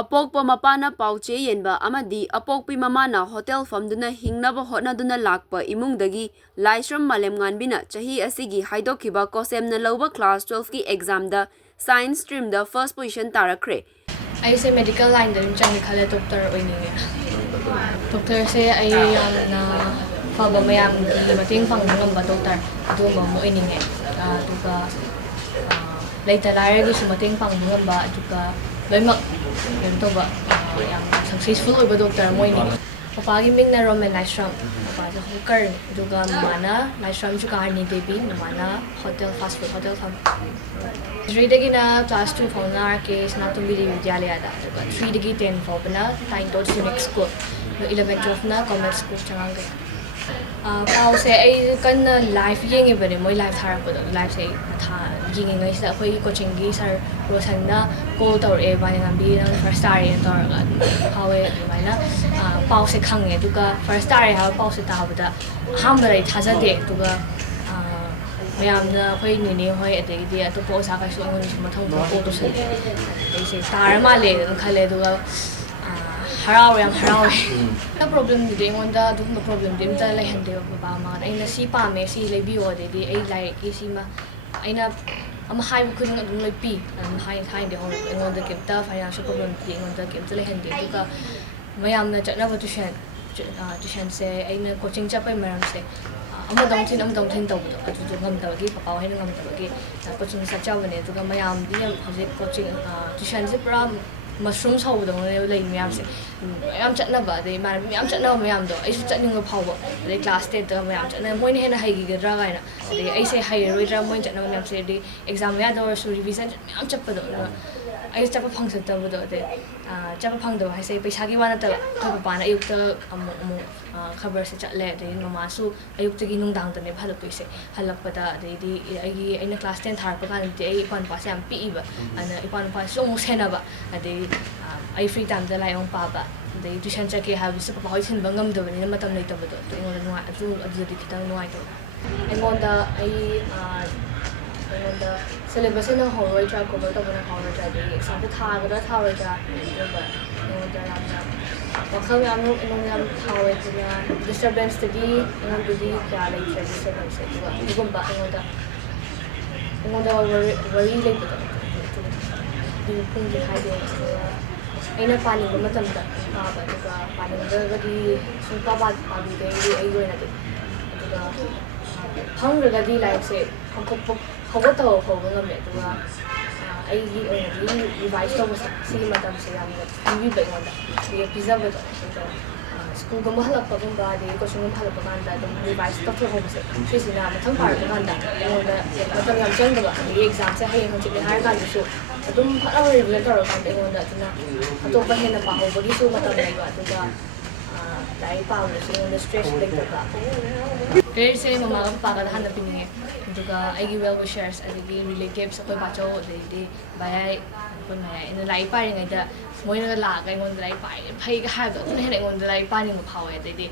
ꯑꯄꯣꯛꯄ ꯃꯄꯥꯅ ꯄꯥꯎꯆꯦ ꯌꯦꯟꯕ ꯑꯃꯗꯤ ꯑꯄꯣꯛꯄꯤ ꯃꯃꯥꯅ ꯍꯣꯇꯦꯜ ꯐꯝꯗꯨꯅ ꯍꯤꯡꯅꯕ ꯍꯣꯠꯅꯗꯨꯅ ꯂꯥꯛꯄ ꯏꯃꯨꯡꯗꯒꯤ ꯂꯥꯏꯁ꯭ꯔꯝ ꯃꯥꯂꯦꯝꯉꯥꯟꯕꯤꯅ ꯆꯍꯤ ꯑꯁꯤꯒꯤ ꯍꯥꯏꯗꯣꯛꯈꯤꯕ ꯀꯣꯁꯦꯝꯅ ꯂꯧꯕ ꯀ꯭ꯂꯥꯁ 12ꯒꯤ ꯑꯦꯛꯖꯥꯝꯗ ꯁꯥꯏꯟꯁ ꯁ꯭ꯇ꯭ꯔꯤꯝꯗ ꯐꯥꯔꯁꯠ ꯄꯣꯖꯤꯁꯟ ꯇꯥꯔꯛꯈ꯭ꯔꯦ꯫ ꯑꯩꯁꯦ ꯃꯦꯗꯤꯀꯦꯜ ꯂꯥꯏꯟꯗ ꯑꯗꯨꯝ ꯆꯪꯒꯦ ꯈꯜꯂꯦ, ꯗꯣꯛꯇꯔ ꯑꯣꯏꯅꯤꯡꯉꯦ꯫ ꯗꯣꯛꯇꯔꯁꯦ ꯑꯩ ꯌꯥꯝꯅ ꯐꯕ ꯃꯌꯥꯝꯒꯤ ꯃꯇꯦꯡ ꯄꯥꯡꯕ ꯉꯝꯕ ꯗꯣꯛꯇꯔ ꯑꯗꯨꯒꯨꯝꯕ ꯑꯃ ꯑꯣꯏꯅꯤꯡꯉꯦ꯫ ꯑꯗꯨꯒ ꯂꯩꯇ ꯂꯥꯏꯔꯒꯤꯁꯨ ꯃꯇꯦꯡ ꯄꯥꯡꯕ ꯉꯝꯕ, ꯑꯗꯨꯒ ꯂꯣꯏꯅꯃꯛ ꯀꯩꯅꯣ ꯇꯧꯕ ꯌꯥꯝꯅ ꯁꯛꯁꯦꯁꯐꯨꯜ ꯑꯣꯏꯕ ꯗꯣꯛꯇꯔ ꯑꯃ ꯑꯣꯏꯅꯤꯡꯉꯦ꯫ ꯄꯄꯥꯒꯤ ꯃꯤꯡꯅ ꯔꯣꯃꯦꯟ ꯂꯥꯏꯁ꯭ꯔꯝ, ꯄꯄꯥꯁꯦ ꯍꯨꯀꯔꯅꯤ, ꯑꯗꯨꯒ ꯃꯃꯥꯅ ꯂꯥꯏꯁ꯭ꯔꯝ ꯖꯨꯀꯥꯔꯅꯤ ꯗꯦꯕꯤ, ꯃꯃꯥꯅ ꯍꯣꯇꯦꯜ ꯐꯥꯁ ꯐꯨꯗ ꯍꯣꯇꯦꯜ ꯐꯝ꯫ 3ꯗꯒꯤꯅ ꯀ꯭ꯂꯥꯁ 2 ꯐꯥꯎꯅ ꯀꯦ ꯁꯅꯥꯇꯣꯝꯕꯤ ꯗꯦꯕꯤ ꯕꯤꯗ꯭ꯌꯥꯂꯌꯥꯗ, ꯑꯗꯨꯒ 3ꯗꯒꯤ 10 ꯐꯥꯎꯕꯅ ꯇꯥꯏꯟꯇꯣꯠ ꯌꯨꯅꯤꯛ ꯁ꯭ꯀꯨꯜ, ꯑꯗꯨꯒ 11-12ꯅ ꯀꯣꯃꯦꯠ ꯁ꯭ꯀꯨꯜ ꯆꯉꯥꯡꯒꯩ꯫ ꯄꯥꯎꯁꯦ ꯑꯩ ꯀꯟꯅ ꯂꯥꯏꯚ ꯌꯦꯡꯉꯤꯕꯅꯦ, ꯃꯣꯏ ꯂꯥꯏꯚ ꯊꯥꯔꯛꯄꯗꯣ꯫ ꯂꯥꯏꯚꯁꯦ ꯌꯦꯡꯉꯤꯉꯩꯁꯤꯗ ꯑꯩꯈꯣꯏꯒꯤ ꯀꯣꯆꯤꯡꯒꯤ ꯁꯔ ꯔꯣꯁꯟꯅ ꯀꯣꯜ ꯇꯧꯔꯛꯑꯦ, ꯃꯥꯂꯦꯝꯉꯥꯟꯕꯤ ꯅꯪ ꯐꯥꯔꯁ ꯇꯥꯔꯦꯅ ꯇꯧꯔꯒ ꯐꯥꯎꯋꯦ ꯑꯗꯨꯃꯥꯏꯅ ꯄꯥꯎꯁꯦ ꯈꯪꯉꯦ꯫ ꯑꯗꯨꯒ ꯐꯥꯔꯁ ꯇꯥꯔꯦ ꯍꯥꯏꯕ ꯄꯥꯎꯁꯦ ꯇꯥꯕꯗ ꯑꯍꯥꯟꯕꯗ ꯑꯩ ꯊꯥꯖꯗꯦ, ꯑꯗꯨꯒ ꯃꯌꯥꯝꯅ ꯑꯩꯈꯣꯏ ꯅꯦꯅꯦ ꯍꯣꯏ ꯑꯗꯒꯤꯗꯤ ꯑꯇꯣꯞꯄ ꯑꯣꯖꯥꯈꯩꯁꯨ ꯑꯩꯉꯣꯟꯗꯁꯨ ꯃꯊꯪ ꯃꯊꯪ ꯀꯣꯜ ꯇꯧꯁꯜꯂꯦ꯫ ꯑꯩꯁꯦ ꯇꯥꯔ ꯃꯥꯜꯂꯦꯅ ꯈꯜꯂꯦ, ꯑꯗꯨꯒ ꯍꯔꯥꯎꯋꯦ, ꯌꯥꯝ ꯍꯔꯥꯎꯋꯦ꯫ ꯄ꯭ꯔꯣꯕ꯭ꯂꯦꯝꯗꯨꯗꯤ ꯑꯩꯉꯣꯟꯗ ꯑꯗꯨꯒꯨꯝꯕ ꯄ꯭ꯔꯣꯕ꯭ꯂꯦꯝꯗꯤ ꯑꯝꯇ ꯂꯩꯍꯟꯗꯦꯕ ꯕꯕꯥ ꯃꯃꯥꯅ꯫ ꯑꯩꯅ ꯁꯤ ꯄꯥꯝꯃꯦ, ꯁꯤ ꯂꯩꯕꯤꯌꯣ, ꯑꯗꯩꯗꯤ ꯑꯩ ꯂꯥꯏꯔꯤꯛꯀꯤ ꯁꯤꯃ ꯑꯩꯅ ꯑꯃ ꯍꯥꯏꯕ ꯈꯨꯗꯤꯡ ꯑꯗꯨꯝ ꯂꯣꯏ ꯄꯤ꯫ ꯑꯗꯨꯝ ꯊꯥꯏꯅꯗꯤ ꯍꯧꯔꯛꯄ ꯑꯩꯉꯣꯟꯗ ꯀꯩꯝꯇ ꯐꯥꯏꯅꯥꯟꯁꯤꯌꯦꯜ ꯄ꯭ꯔꯣꯕ꯭ꯂꯦꯝꯗꯤ ꯑꯩꯉꯣꯟꯗ ꯀꯩꯝꯇ ꯂꯩꯍꯟꯗꯦ꯫ ꯑꯗꯨꯒ ꯃꯌꯥꯝꯅ ꯆꯠꯅꯕ ꯇ꯭ꯌꯨꯁꯟꯁꯦ ꯑꯩꯅ ꯀꯣꯆꯤꯡ ꯆꯠꯄꯩ ꯃꯔꯝꯁꯦ ꯑꯃꯗꯧ ꯊꯤꯟ ꯑꯃꯗꯧ ꯊꯤꯟ ꯇꯧꯕꯗꯣ ꯑꯗꯨꯁꯨ ꯉꯝꯗꯕꯒꯤ, ꯄꯄꯥ ꯍꯣꯏꯅ ꯉꯝꯗꯕꯒꯤ ꯀꯣꯆꯤꯡ ꯆꯠꯆꯕꯅꯦ꯫ ꯑꯗꯨꯒ ꯃꯌꯥꯝꯗꯤ ꯍꯧꯖꯤꯛ ꯀꯣꯆꯤꯡ ꯇ꯭ꯌꯨꯁꯟꯁꯦ ꯄꯨꯔꯥ ꯃꯁꯔꯨꯝ ꯁꯧꯕꯗꯧꯅꯅꯦꯕ ꯂꯩ ꯃꯌꯥꯝꯁꯦ, ꯃꯌꯥꯝ ꯆꯠꯅꯕ, ꯑꯗꯩ ꯏꯃꯥꯟꯅꯕꯤ ꯃꯌꯥꯝ ꯆꯠꯅꯕ ꯃꯌꯥꯝꯗꯣ ꯑꯩꯁꯨ ꯆꯠꯅꯤꯡꯕ ꯐꯥꯎꯕ, ꯑꯗꯩ ꯀ꯭ꯂꯥꯁ 10ꯗ ꯃꯌꯥꯝ ꯆꯠꯅꯕ, ꯃꯣꯏꯅ ꯍꯦꯟꯅ ꯍꯩꯈꯤꯒꯗ꯭ꯔꯥ ꯀꯥꯏꯅ, ꯑꯗꯩ ꯑꯩꯁꯦ ꯍꯩꯔꯔꯣꯏꯗ꯭ꯔꯥ ꯃꯣꯏꯅ ꯆꯠꯅꯕ ꯃꯌꯥꯝꯁꯦ, ꯑꯗꯩ ꯑꯦꯛꯖꯥꯝ ꯃꯌꯥꯗ ꯑꯣꯏꯔꯁꯨ ꯔꯤꯚꯤꯖꯟ ꯃꯌꯥꯝ ꯆꯠꯄꯗꯣ, ꯑꯗꯨꯅ ꯑꯩ ꯆꯠꯄ ꯐꯪꯖꯗꯕꯗꯣ꯫ ꯑꯗꯩ ꯆꯠꯄ ꯐꯪꯗꯕ ꯍꯥꯏꯁꯦ ꯄꯩꯁꯥꯒꯤ ꯋꯥ ꯅꯠꯇꯕ, ꯑꯩꯈꯣꯏ ꯄꯄꯥꯅ ꯑꯌꯨꯛꯇ ꯑꯃꯨꯛ ꯈꯕꯔꯁꯦ ꯆꯠꯂꯦ, ꯑꯗꯩ ꯃꯃꯥꯁꯨ ꯑꯌꯨꯛꯇꯒꯤ ꯅꯨꯡꯗꯥꯡꯗꯅꯦꯕ ꯍꯜꯂꯛꯇꯣꯏꯁꯦ꯫ ꯍꯜꯂꯛꯄꯗ ꯑꯗꯩꯗꯤ ꯑꯩꯅ ꯀ꯭ꯂꯥꯁ 10 ꯊꯥꯔꯛꯄ ꯀꯥꯟꯗꯗꯤ ꯑꯩ ꯏꯄ꯭ꯋꯥꯅꯨꯄꯥꯁꯦ ꯌꯥꯝ ꯄꯤꯛꯏꯕ, ꯑꯗꯨꯅ ꯏꯄ꯭ꯋꯥꯅꯨꯄꯥꯁꯨ ꯑꯃꯨꯛ ꯁꯦꯟꯅꯕ, ꯑꯗꯩ ꯑꯩ ꯐ꯭ꯔꯤ ꯇꯥꯏꯝꯗ ꯂꯥꯏꯔꯤꯛ ꯑꯃꯨꯛ ꯄꯥꯕ, ꯑꯗꯩ ꯇ꯭ꯌꯨꯁꯟ ꯆꯠꯀꯦ ꯍꯥꯏꯕꯁꯨ ꯄꯄꯥ ꯍꯣꯏ ꯊꯤꯟꯕ ꯉꯝꯗꯕꯅꯤꯅ ꯃꯇꯝ ꯂꯩꯇꯕꯗꯣ, ꯑꯗꯨꯗꯗꯤ ꯈꯤꯇꯪ ꯅꯨꯡꯉꯥꯏꯇꯕ꯫ ꯑꯩꯉꯣꯟꯗ ꯁꯤꯂꯦꯕꯁꯁꯦ ꯅꯪꯍꯧꯔꯣꯏꯗ꯭ꯔꯥ, ꯀꯣꯚꯔ ꯇꯧꯕ ꯅꯪꯍꯧꯔꯣꯏꯗ꯭ꯔꯥ, ꯑꯗꯒꯤ ꯑꯦꯛꯖꯥꯝꯁꯦ ꯊꯥꯒꯗ꯭ꯔꯥ ꯊꯥꯔꯣꯏꯗ꯭ꯔꯥ, ꯑꯗꯨꯒꯨꯝꯕ ꯑꯩꯉꯣꯟꯗ ꯌꯥꯝꯅ ꯋꯥꯈꯜ ꯑꯩꯉꯣꯟꯗ ꯌꯥꯝ ꯐꯥꯎꯋꯦ꯫ ꯑꯗꯨꯒ ꯗꯤꯁꯇꯔꯕꯦꯟꯁꯇꯗꯤ ꯑꯩꯉꯣꯟꯗꯗꯤ ꯀꯌꯥ ꯂꯩꯇ꯭ꯔꯦ ꯗꯤꯁꯇꯔꯕꯦꯟꯁꯁꯦ, ꯑꯗꯨꯒ ꯑꯗꯨꯒꯨꯝꯕ ꯑꯩꯉꯣꯟꯗ ꯋꯥꯔꯤ ꯂꯩꯕꯗꯣ ꯑꯗꯨ ꯄꯨꯡꯁꯦ ꯍꯥꯏꯗꯦ꯫ ꯑꯗꯨꯒ ꯑꯩꯅ ꯄꯥꯅꯤꯡꯕ ꯃꯇꯝꯗ ꯄꯥꯕ, ꯑꯗꯨꯒ ꯄꯥꯅꯤꯡꯗ꯭ꯔꯒꯗꯤ ꯁꯨꯡꯄꯥ ꯄꯥꯕꯤꯗꯦ ꯑꯩꯒꯤ ꯑꯣꯏꯅꯗꯤ꯫ ꯑꯗꯨꯒ ꯐꯪꯈ꯭ꯔꯒꯗꯤ ꯂꯥꯏꯔꯤꯛꯁꯦ ꯍꯧꯒꯠꯇꯕ ꯐꯥꯎꯕ ꯉꯝꯃꯦ꯫ ꯑꯗꯨꯒ ꯑꯩꯒꯤ ꯑꯣꯏꯅꯗꯤ ꯔꯤꯚꯥꯏꯁ ꯇꯧꯕꯁꯦ ꯁꯤꯒꯤ ꯃꯇꯝꯁꯦ ꯌꯥꯝꯅ ꯄꯤꯕꯤꯕ ꯑꯩꯉꯣꯟꯗ, ꯄꯤꯖꯕꯗꯣ꯫ ꯑꯗꯨꯒ ꯁ꯭ꯀꯨꯜꯒꯨꯝꯕ ꯍꯜꯂꯛꯄꯒꯨꯝꯕ, ꯑꯗꯒꯤ ꯀꯣꯆꯤꯡꯒꯨꯝꯕ ꯍꯜꯂꯛꯄ ꯀꯥꯟꯗ ꯑꯗꯨꯝ ꯔꯤꯚꯥꯏꯁ ꯇꯧꯊꯣꯛꯍꯧꯕꯁꯦ, ꯁꯤꯁꯤꯅ ꯃꯊꯪ ꯄꯥꯔꯛꯄ ꯀꯥꯟꯗ ꯑꯩꯉꯣꯟꯗ ꯃꯇꯝ ꯌꯥꯝ ꯆꯪꯗꯕ, ꯑꯗꯒꯤ ꯑꯦꯛꯖꯥꯝꯁꯦ ꯍꯌꯦꯡ ꯍꯪꯆꯤꯠꯅꯦ ꯍꯥꯏꯔ ꯀꯥꯟꯗꯁꯨ ꯑꯗꯨꯝ ꯐꯠ ꯔꯤꯚꯤꯖꯟ ꯇꯧꯔꯀꯥꯟꯗ ꯑꯩꯉꯣꯟꯗ ꯑꯗꯨꯅ ꯑꯇꯣꯞꯄ ꯍꯦꯟꯅ ꯄꯥꯍꯧꯕꯒꯤꯁꯨ ꯃꯇꯝ ꯂꯩꯕ, ꯑꯗꯨꯒ ꯂꯥꯏꯔꯤꯛ ꯄꯥꯕꯗꯁꯨ ꯑꯩꯉꯣꯟꯗ ꯁ꯭ꯇ꯭ꯔꯦꯁ ꯂꯩꯇꯕ꯫ ꯀ꯭ꯔꯦꯗꯤꯠꯁꯦ ꯃꯃꯥꯒ ꯄꯄꯥꯒꯗ ꯍꯥꯟꯅ ꯄꯤꯅꯤꯡꯉꯦ, ꯑꯗꯨꯒ ꯑꯩꯒꯤ ꯋꯦꯜ ꯋꯤꯁꯔꯁ, ꯑꯗꯒꯤ ꯔꯤꯂꯦꯇꯤꯚꯁ, ꯑꯩꯈꯣꯏ ꯕꯥꯆꯧ, ꯑꯗꯩꯗꯤ ꯚꯌꯥꯏ, ꯑꯩꯈꯣꯏ ꯃꯌꯥꯏ, ꯑꯩꯅ ꯂꯥꯏꯔꯤꯛ ꯄꯥꯔꯤꯉꯩꯗ ꯃꯣꯏꯅꯒ ꯂꯥꯛꯑꯒ ꯑꯩꯉꯣꯟꯗ ꯂꯥꯏꯔꯤꯛ ꯄꯥꯔꯤꯉꯩ ꯐꯩꯒ ꯍꯥꯏꯕꯗꯣ, ꯑꯗꯨꯅ ꯍꯦꯟꯅ ꯑꯩꯉꯣꯟꯗ ꯂꯥꯏꯔꯤꯛ ꯄꯥꯅꯤꯡꯕ ꯐꯥꯎꯋꯦ꯫ ꯑꯗꯩꯗꯤ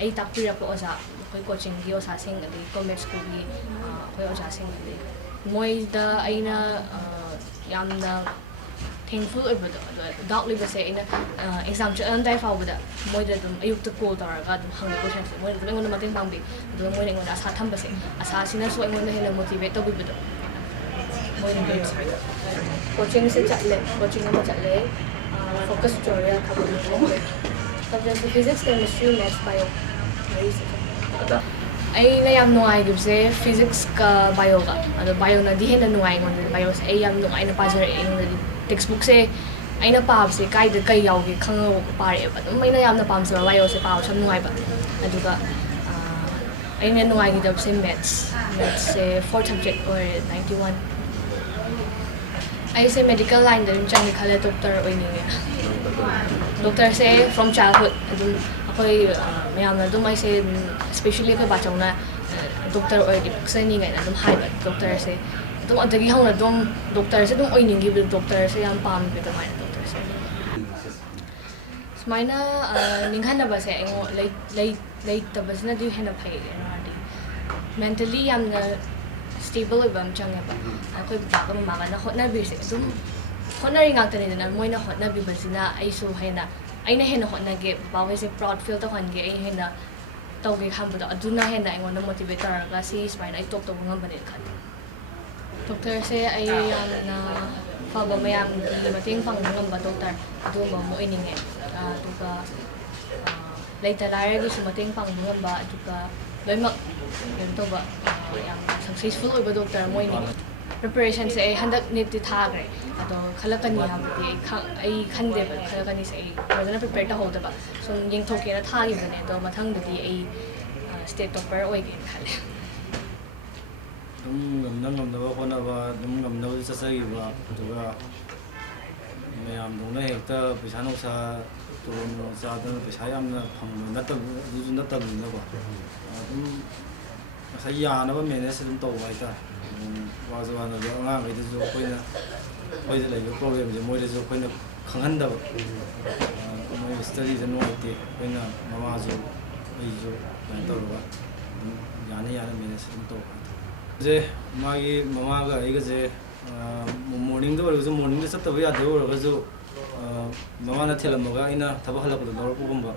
ꯑꯩ ꯇꯥꯛꯄꯤꯔꯛꯄ ꯑꯣꯖꯥ, ꯑꯩꯈꯣꯏ ꯀꯣꯆꯤꯡꯒꯤ ꯑꯣꯖꯥꯁꯤꯡ, ꯑꯗꯒꯤ ꯀꯣꯃꯦꯠ ꯁ꯭ꯀꯨꯜꯒꯤ ꯑꯩꯈꯣꯏ ꯑꯣꯖꯥꯁꯤꯡ, ꯑꯗꯩ ꯃꯣꯏꯗ ꯑꯩꯅ ꯌꯥꯝꯅ ꯊꯦꯡꯛꯐꯨꯜ ꯑꯣꯏꯕꯗꯣ, ꯑꯗꯣ ꯗꯥꯎꯠ ꯂꯩꯕꯁꯦ ꯑꯩꯅ ꯑꯦꯛꯖꯥꯝ ꯆꯠꯂꯝꯗꯥꯏ ꯐꯥꯎꯕꯗ ꯃꯣꯏꯗ ꯑꯗꯨꯝ ꯑꯌꯨꯛꯇ ꯀꯣꯜ ꯇꯧꯔꯒ ꯑꯗꯨꯝ ꯍꯪꯉꯦ ꯀꯣꯏꯁꯟꯁꯦ, ꯃꯣꯏꯅ ꯑꯗꯨꯝ ꯑꯩꯉꯣꯟꯗ ꯃꯇꯦꯡ ꯄꯥꯡꯕꯤ, ꯑꯗꯨꯒ ꯃꯣꯏꯅ ꯑꯩꯉꯣꯟꯗ ꯑꯁꯥ ꯊꯝꯕꯁꯦ, ꯑꯁꯥꯁꯤꯅꯁꯨ ꯑꯩꯉꯣꯟꯗ ꯍꯦꯟꯅ ꯃꯣꯇꯤꯚꯦꯠ ꯇꯧꯕꯤꯕꯗꯣ ꯃꯣꯏꯅ ꯀꯣꯆꯤꯡꯁꯦ ꯆꯠꯂꯦ, ꯀꯣꯆꯤꯡ ꯑꯃ ꯆꯠꯂꯦ, ꯐꯣꯀꯁ ꯇ꯭ꯌꯨꯇꯣꯔꯤꯌꯦꯜ ꯁꯕꯖꯦꯛꯁꯦ ꯐꯤꯖꯤꯛꯁ, ꯀꯦꯃꯤꯁꯇ꯭ꯔꯤ, ꯃꯦꯠꯁ, ꯕꯥꯏꯑꯣ ꯃꯔꯤꯁꯦ꯫ ꯑꯩꯅ ꯌꯥꯝ ꯅꯨꯡꯉꯥꯏꯈꯤꯕꯁꯦ ꯐꯤꯖꯤꯛꯁꯀ ꯕꯥꯏꯑꯣꯒ, ꯑꯗꯣ ꯕꯥꯏꯑꯣꯅꯗꯤ ꯍꯦꯟꯅ ꯅꯨꯡꯉꯥꯏ ꯑꯩꯉꯣꯟꯗꯗꯤ꯫ ꯕꯥꯏꯑꯣꯁꯦ ꯑꯩ ꯌꯥꯝ ꯅꯨꯡꯉꯥꯏꯅ ꯄꯥꯖꯔꯛꯑꯦ, ꯑꯩꯉꯣꯟꯗꯗꯤ ꯇꯦꯛꯁꯕꯨꯛꯁꯦ ꯑꯩꯅ ꯄꯥꯕꯁꯦ ꯀꯥꯏꯗ ꯀꯩ ꯌꯥꯎꯒꯦ ꯈꯪꯉꯒ ꯄꯥꯔꯛꯑꯦꯕ, ꯑꯗꯨꯝ ꯑꯩꯅ ꯌꯥꯝꯅ ꯄꯥꯝꯖꯕ ꯕꯥꯏꯑꯣꯁꯦ ꯄꯥꯕꯁꯨ ꯌꯥꯝ ꯅꯨꯡꯉꯥꯏꯕ꯫ ꯑꯗꯨꯒ ꯑꯩꯅ ꯅꯨꯡꯉꯥꯏꯈꯤꯗꯕꯁꯦ ꯃꯦꯠꯁꯁꯦ 4th ꯁꯕꯖꯦꯛ ꯑꯣꯏꯔꯦ 91꯫ ꯑꯩꯁꯦ ꯃꯦꯗꯤꯀꯦꯜ ꯂꯥꯏꯟꯗ ꯑꯗꯨꯝ ꯆꯪꯒꯦ ꯈꯜꯂꯦ, ꯗꯣꯛꯇꯔ ꯑꯣꯏꯅꯤꯡꯉꯦ꯫ ꯗꯣꯛꯇꯔꯁꯦ ꯐ꯭ꯔꯣꯝ ꯆꯥꯏꯜꯍꯨꯗ ꯑꯗꯨꯝ ꯑꯩꯈꯣꯏ ꯃꯌꯥꯝꯅ ꯑꯗꯨꯝ ꯑꯩꯁꯦ ꯁ꯭ꯄꯦꯁꯦꯜꯂꯤ ꯑꯩꯈꯣꯏ ꯕꯥꯆꯧꯅ ꯗꯣꯛꯇꯔ ꯑꯣꯏꯔꯗꯤ ꯄꯛꯆꯅꯤ ꯀꯥꯏꯅ ꯑꯗꯨꯝ ꯍꯥꯏꯕ꯫ ꯗꯣꯛꯇꯔꯁꯦ ꯑꯗꯨꯝ ꯑꯗꯒꯤ ꯍꯧꯅ ꯑꯗꯨꯝ ꯗꯣꯛꯇꯔꯁꯦ ꯑꯗꯨꯝ ꯑꯣꯏꯅꯤꯡꯈꯤꯕꯗꯣ, ꯗꯣꯛꯇꯔꯁꯦ ꯌꯥꯝ ꯄꯥꯝꯈꯤꯕ ꯑꯗꯨꯃꯥꯏꯅ ꯗꯣꯛꯇꯔꯁꯦ꯫ ꯁꯨꯃꯥꯏꯅ ꯅꯤꯡꯍꯟꯅꯕꯁꯦ ꯂꯩꯇꯕꯁꯤꯅꯗꯤ ꯍꯦꯟꯅ ꯐꯩ, ꯍꯥꯏꯗꯤ ꯃꯦꯟꯇꯦꯂꯤ ꯌꯥꯝꯅ ꯁ꯭ꯇꯦꯕꯜ ꯑꯣꯏꯕ ꯑꯃ ꯆꯪꯉꯦꯕ꯫ ꯑꯩꯈꯣꯏ ꯕꯕꯥꯒ ꯃꯃꯥꯒꯅ ꯍꯣꯠꯅꯕꯤꯔꯤꯁꯦ ꯑꯗꯨꯝ ꯍꯣꯠꯅꯔꯤ ꯉꯥꯛꯇꯅꯤꯗꯅ ꯃꯣꯏꯅ ꯍꯣꯠꯅꯕꯤꯕꯁꯤꯅ ꯑꯩꯁꯨ ꯑꯩꯅ ꯍꯦꯟꯅ ꯍꯣꯠꯅꯒꯦ ꯕꯕꯥꯍꯣꯏꯁꯦ ꯄ꯭ꯔꯥꯎꯗ ꯐꯤꯜ ꯇꯧꯍꯟꯒꯦ ꯑꯩ ꯍꯦꯟꯅ ꯇꯧꯒꯦ ꯈꯟꯕꯗꯣ ꯑꯗꯨꯅ ꯍꯦꯟꯅ ꯑꯩꯉꯣꯟꯗ ꯃꯣꯇꯤꯚꯦꯠ ꯇꯧꯔꯒ ꯁꯤ ꯁꯨꯃꯥꯏꯅ ꯑꯩ ꯇꯣꯞ ꯇꯧꯕ ꯉꯝꯕꯅꯦ ꯈꯜꯂꯦ ꯗꯣꯛꯇꯔꯁꯦ ꯑꯩ ꯌꯥꯝꯅ ꯐꯕ ꯃꯌꯥꯝꯒꯤ ꯃꯇꯦꯡ ꯄꯥꯡꯕ ꯉꯝꯕ ꯗꯣꯛꯇꯔ ꯑꯗꯨꯒꯨꯝꯕ ꯑꯃ ꯑꯣꯏꯅꯤꯡꯉꯦ ꯑꯗꯨꯒ ꯂꯩꯇ ꯂꯥꯏꯔꯒꯤꯁꯨ ꯃꯇꯦꯡ ꯄꯥꯡꯕ ꯉꯝꯕ ꯑꯗꯨꯒ ꯂꯣꯏꯅꯃꯛ ꯀꯩꯅꯣ ꯇꯧꯕ ꯌꯥꯝꯅ ꯁꯛꯁꯦꯁꯐꯨꯜ ꯑꯣꯏꯕ ꯗꯣꯛꯇꯔ ꯑꯃ ꯑꯣꯏꯅꯤꯡꯉꯦ ꯄ꯭ꯔꯤꯄꯦꯔꯦꯁꯟꯁꯦ ꯑꯩ ꯍꯟꯗꯛ ꯅꯤꯠꯇꯤ ꯊꯥꯈ꯭ꯔꯦ ꯑꯗꯣ ꯈꯜꯂꯛꯀꯅꯤ ꯍꯥꯏꯕꯗꯤ ꯑꯩ ꯈꯟꯗꯦꯕ ꯈꯜꯂꯛꯀꯅꯤꯁꯦ ꯑꯩ ꯐꯖꯅ ꯄ꯭ꯔꯤꯄꯦꯌꯔ ꯇꯧꯍꯧꯗꯕ ꯁꯨꯝ ꯌꯦꯡꯊꯣꯛꯀꯦꯅ ꯊꯥꯈꯤꯕꯅꯦ ꯑꯗꯣ ꯃꯊꯪꯗꯗꯤ ꯑꯩ ꯁ꯭ꯇꯦꯠ ꯇꯣꯞꯄꯔ ꯑꯣꯏꯒꯦꯅ ꯈꯜꯂꯦ ꯑꯗꯨꯝ ꯉꯝꯅꯕ ꯍꯣꯠꯅꯕ ꯑꯗꯨꯝ ꯉꯝꯅꯕ ꯆꯠꯆꯈꯤꯕ ꯑꯗꯨꯒ ꯃꯌꯥꯝꯗꯧꯅ ꯍꯦꯛꯇ ꯄꯩꯁꯥ ꯅꯨꯡꯁꯥ ꯇꯣꯂꯣꯞ ꯆꯥꯗꯅ ꯄꯩꯁꯥ ꯌꯥꯝꯅ ꯐꯪꯕ ꯑꯗꯨꯁꯨ ꯅꯠꯇꯕꯅꯤꯅꯀꯣ ꯑꯗꯨꯝ ꯉꯁꯥꯏ ꯌꯥꯅꯕ ꯃꯦꯅꯦꯖ ꯑꯗꯨꯝ ꯇꯧꯕ ꯍꯥꯏꯇꯥꯔꯦ ꯋꯥꯁꯨ ꯋꯥꯅꯕ ꯑꯉꯥꯡꯈꯩꯗꯁꯨ ꯑꯩꯈꯣꯏꯗ ꯂꯩꯕ ꯄ꯭ꯔꯣꯕ꯭ꯂꯦꯝꯁꯦ ꯃꯣꯏꯗꯁꯨ ꯑꯩꯈꯣꯏꯅ ꯈꯪꯍꯟꯗꯕ ꯃꯣꯏ ꯁ꯭ꯇꯗꯤꯗ ꯅꯨꯡꯉꯥꯏꯇꯦ ꯑꯩꯈꯣꯏꯅ ꯃꯃꯥꯁꯨ ꯑꯩꯁꯨ ꯑꯗꯨꯃꯥꯏꯅ ꯇꯧꯔꯒ ꯑꯗꯨꯝ ꯌꯥꯅ ꯃꯦꯅꯦꯖ ꯑꯗꯨꯝ ꯇꯧꯕ ꯍꯥꯏꯇꯥꯔꯦ ꯃꯥꯒꯤ ꯃꯃꯥꯒ ꯑꯩꯒꯁꯦ ꯃꯣꯔꯅꯤꯡꯗ ꯑꯣꯏꯔꯒꯁꯨ ꯃꯣꯔꯅꯤꯡꯗ ꯆꯠꯇꯕ ꯌꯥꯗꯕ ꯑꯣꯏꯔꯒꯁꯨ ꯃꯃꯥꯅ ꯊꯤꯜꯂꯝꯃꯒ ꯑꯩꯅ ꯊꯕꯛ ꯍꯜꯂꯛꯄꯗ ꯂꯧꯔꯛꯄꯒꯨꯝꯕ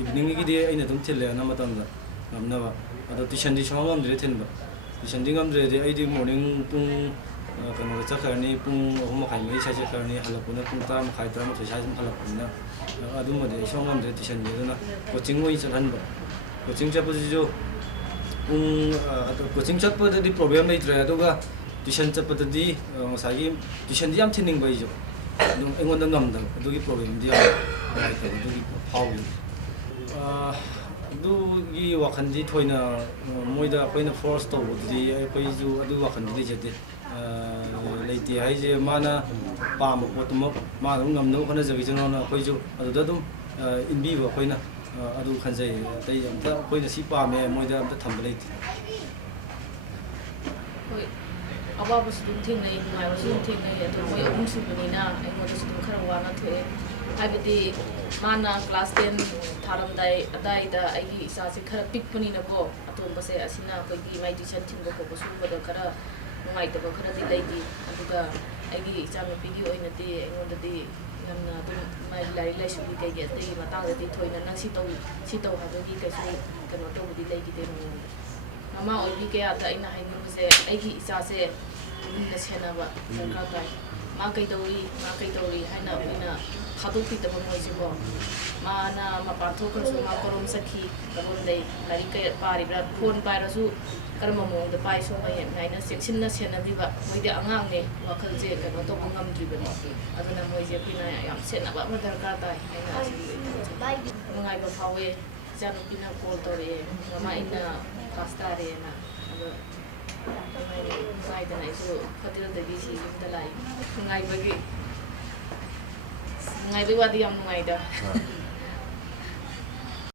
ꯏꯚꯤꯅꯤꯡꯒꯤꯗꯤ ꯑꯩꯅ ꯑꯗꯨꯝ ꯊꯤꯜꯂꯦ ꯑꯅꯝꯕ ꯃꯇꯝꯗ ꯉꯝꯅꯕ ꯑꯗꯣ ꯇꯨꯏꯁꯟꯗꯤ ꯁꯨꯡꯉꯝ ꯉꯝꯗ꯭ꯔꯦ ꯊꯤꯟꯕ ꯇꯨꯏꯁꯟꯗꯤ ꯉꯝꯗ꯭ꯔꯦꯗꯤ ꯑꯩꯗꯤ ꯃꯣꯔꯅꯤꯡ ꯄꯨꯡ ꯀꯩꯅꯣꯗ ꯆꯠꯈ꯭ꯔꯅꯤ ꯄꯨꯡ 3:30 ꯁ꯭ꯋꯥꯏ ꯆꯠꯈ꯭ꯔꯅꯤꯍꯜꯂꯛꯄꯅ ꯄꯨꯡ 10:30 11 ꯁ꯭ꯋꯥꯏ ꯑꯗꯨꯝ ꯍꯜꯂꯛꯄꯅꯤꯅ ꯑꯗꯨꯝꯕꯗꯤ ꯑꯩ ꯁꯨꯡꯉꯝ ꯉꯝꯗ꯭ꯔꯦ ꯇꯨꯏꯁꯟꯗꯤ ꯑꯗꯨꯅ ꯀꯣꯆꯤꯡ ꯑꯣꯏꯅ ꯆꯠꯍꯟꯕ ꯀꯣꯆꯤꯡ ꯆꯠꯄꯁꯤꯁꯨ ꯀꯣꯆꯤꯡ ꯆꯠꯄꯗꯗꯤ ꯄ꯭ꯔꯣꯕ꯭ꯂꯦꯝ ꯂꯩꯇ꯭ꯔꯦ ꯑꯗꯨꯒ ꯇꯨꯏꯁꯟ ꯆꯠꯄꯗꯗꯤ ꯉꯁꯥꯏꯒꯤ ꯇꯨꯏꯁꯟꯗꯤ ꯌꯥꯝ ꯊꯤꯟꯅꯤꯡꯕ ꯑꯩꯁꯨ ꯑꯗꯨꯝ ꯑꯩꯉꯣꯟꯗ ꯉꯝꯗꯕ ꯑꯗꯨꯒꯤ ꯄ꯭ꯔꯣꯕ꯭ꯂꯦꯝꯗꯤ ꯌꯥꯝ ꯅꯨꯡꯉꯥꯏꯇꯕ ꯑꯗꯨꯒꯤ ꯐꯥꯎꯈꯤ ꯑꯗꯨꯒꯤ ꯋꯥꯈꯜꯗꯤ ꯊꯣꯏꯅ ꯃꯣꯏꯗ ꯑꯩꯈꯣꯏꯅ ꯐꯣꯔꯁ ꯇꯧꯕꯗꯨꯗꯤ ꯑꯩꯈꯣꯏꯁꯨ ꯑꯗꯨꯒꯤ ꯋꯥꯈꯜꯗꯤ ꯂꯩꯖꯗꯦ ꯂꯩꯇꯦ ꯍꯥꯏꯁꯦ ꯃꯥꯅ ꯄꯥꯝꯕ ꯄꯣꯠꯇꯨꯃꯛ ꯃꯥꯅ ꯑꯗꯨꯝ ꯉꯝꯅꯕ ꯍꯣꯠꯅꯖꯈꯤꯁꯅꯣꯅ ꯑꯩꯈꯣꯏꯁꯨ ꯑꯗꯨꯗ ꯑꯗꯨꯝ ꯏꯟꯕꯤꯕ ꯑꯩꯈꯣꯏꯅ ꯑꯗꯨ ꯈꯟꯖꯩ ꯑꯇꯩ ꯑꯝꯇ ꯑꯩꯈꯣꯏꯅ ꯁꯤ ꯄꯥꯝꯃꯦ ꯃꯣꯏꯗ ꯑꯝꯇ ꯊꯝꯕ ꯂꯩꯇꯦ ꯍꯣꯏ ꯑꯋꯥꯕꯁꯨ ꯑꯗꯨꯝ ꯊꯦꯡꯅꯩ ꯅꯨꯡꯉꯥꯏꯕꯁꯨ ꯑꯗꯨꯝ ꯊꯦꯡꯅꯩ ꯑꯗꯣ ꯃꯣꯏ ꯑꯍꯨꯝ ꯁꯨꯕꯅꯤꯅ ꯑꯩꯉꯣꯟꯗꯁꯨ ꯑꯗꯨꯝ ꯈꯔ ꯋꯥꯅ ꯊꯣꯛꯑꯦ ꯍꯥꯏꯕꯗꯤ ꯃꯥꯅ ꯀ꯭ꯂꯥꯁ 10 ꯊꯥꯔꯝꯗꯥꯏ ꯑꯗꯥꯏꯗ ꯑꯩꯒꯤ ꯏꯆꯥꯁꯦ ꯈꯔ ꯄꯤꯛꯄꯅꯤꯅꯀꯣ ꯑꯇꯣꯝꯕꯁꯦ ꯑꯁꯤꯅ ꯑꯩꯈꯣꯏꯒꯤ ꯃꯥꯏ ꯇ꯭ꯌꯨꯁꯟ ꯊꯤꯟꯕ ꯈꯣꯠꯄ ꯁꯨꯝꯕꯗ ꯈꯔ ꯅꯨꯡꯉꯥꯏꯇꯕ ꯈꯔꯗꯤ ꯂꯩꯈꯤ ꯑꯗꯨꯒ ꯑꯩꯒꯤ ꯏꯆꯥꯅꯨꯄꯤꯒꯤ ꯑꯣꯏꯅꯗꯤ ꯑꯩꯉꯣꯟꯗꯗꯤ ꯌꯥꯝꯅ ꯑꯗꯨꯝ ꯃꯥꯒꯤ ꯂꯥꯏꯔꯤꯛ ꯂꯥꯏꯁꯨꯒꯤ ꯀꯩꯒꯤ ꯑꯇꯩꯒꯤ ꯃꯇꯥꯡꯗꯗꯤ ꯊꯣꯏꯅ ꯅꯪ ꯁꯤ ꯇꯧ ꯍꯥꯏꯕꯒꯤ ꯀꯩꯁꯨ ꯀꯩꯅꯣ ꯇꯧꯕꯗꯤ ꯂꯩꯈꯤꯗꯦ ꯃꯉꯣꯟꯗ ꯃꯃꯥ ꯑꯣꯏꯕꯤ ꯀꯌꯥꯗ ꯑꯩꯅ ꯍꯥꯏꯅꯤꯡꯕꯁꯦ ꯑꯩꯒꯤ ꯏꯆꯥꯁꯦ ꯃꯨꯟꯅ ꯁꯦꯟꯅꯕ ꯗꯔꯀꯥꯔ ꯇꯥꯏ ꯃꯥ ꯀꯩꯗꯧꯔꯤ ꯍꯥꯏꯅ ꯑꯩꯈꯣꯏꯅ ꯊꯥꯗꯣꯛꯄꯤꯗꯕ ꯃꯣꯏꯁꯦꯀꯣ ꯃꯥꯅ ꯃꯄꯥꯟ ꯊꯣꯛꯈ꯭ꯔꯁꯨ ꯃꯥ ꯀꯔꯣꯝ ꯆꯠꯈꯤ ꯀꯔꯣꯝ ꯂꯩ ꯂꯥꯏꯔꯤꯛ ꯀꯌꯥ ꯄꯥꯔꯤꯕ꯭ꯔꯥ ꯐꯣꯟ ꯄꯥꯏꯔꯁꯨ ꯀꯔꯝꯕ ꯃꯑꯣꯡꯗ ꯄꯥꯏ ꯁꯨꯃꯥꯏꯅ ꯆꯦꯛꯁꯤꯟꯅ ꯁꯦꯟꯅꯕꯤꯕ ꯃꯣꯏꯗꯤ ꯑꯉꯥꯡꯅꯦ ꯋꯥꯈꯜꯁꯦ ꯀꯩꯅꯣ ꯇꯧꯕ ꯉꯝꯗ꯭ꯔꯤꯕꯅꯤ ꯑꯗꯨꯅ ꯃꯣꯏꯁꯦ ꯑꯩꯈꯣꯏꯅ ꯌꯥꯝ ꯁꯦꯟꯅꯕ ꯑꯃ ꯗꯔꯀꯥꯔ ꯇꯥꯏ ꯍꯥꯏꯅ ꯑꯁꯤꯒꯤ ꯅꯨꯡꯉꯥꯏꯕ ꯐꯥꯎꯋꯦ ꯏꯆꯥꯅꯨꯄꯤꯅ ꯀꯣꯜ ꯇꯧꯔꯛꯑꯦ ꯃꯃꯥ ꯑꯩꯅ ꯀ꯭ꯂꯥꯁ ꯇꯥꯔꯦꯅ ꯑꯗꯣ ꯅꯨꯡꯉꯥꯏꯗꯅ ꯑꯩꯁꯨ ꯍꯣꯇꯦꯜꯗꯒꯤ ꯁꯤ ꯌꯨꯝꯗ ꯂꯥꯛꯏ ꯅꯨꯡꯉꯥꯏꯕꯒꯤ ꯋꯥꯗꯤ ꯌꯥꯝ ꯅꯨꯡꯉꯥꯏꯗ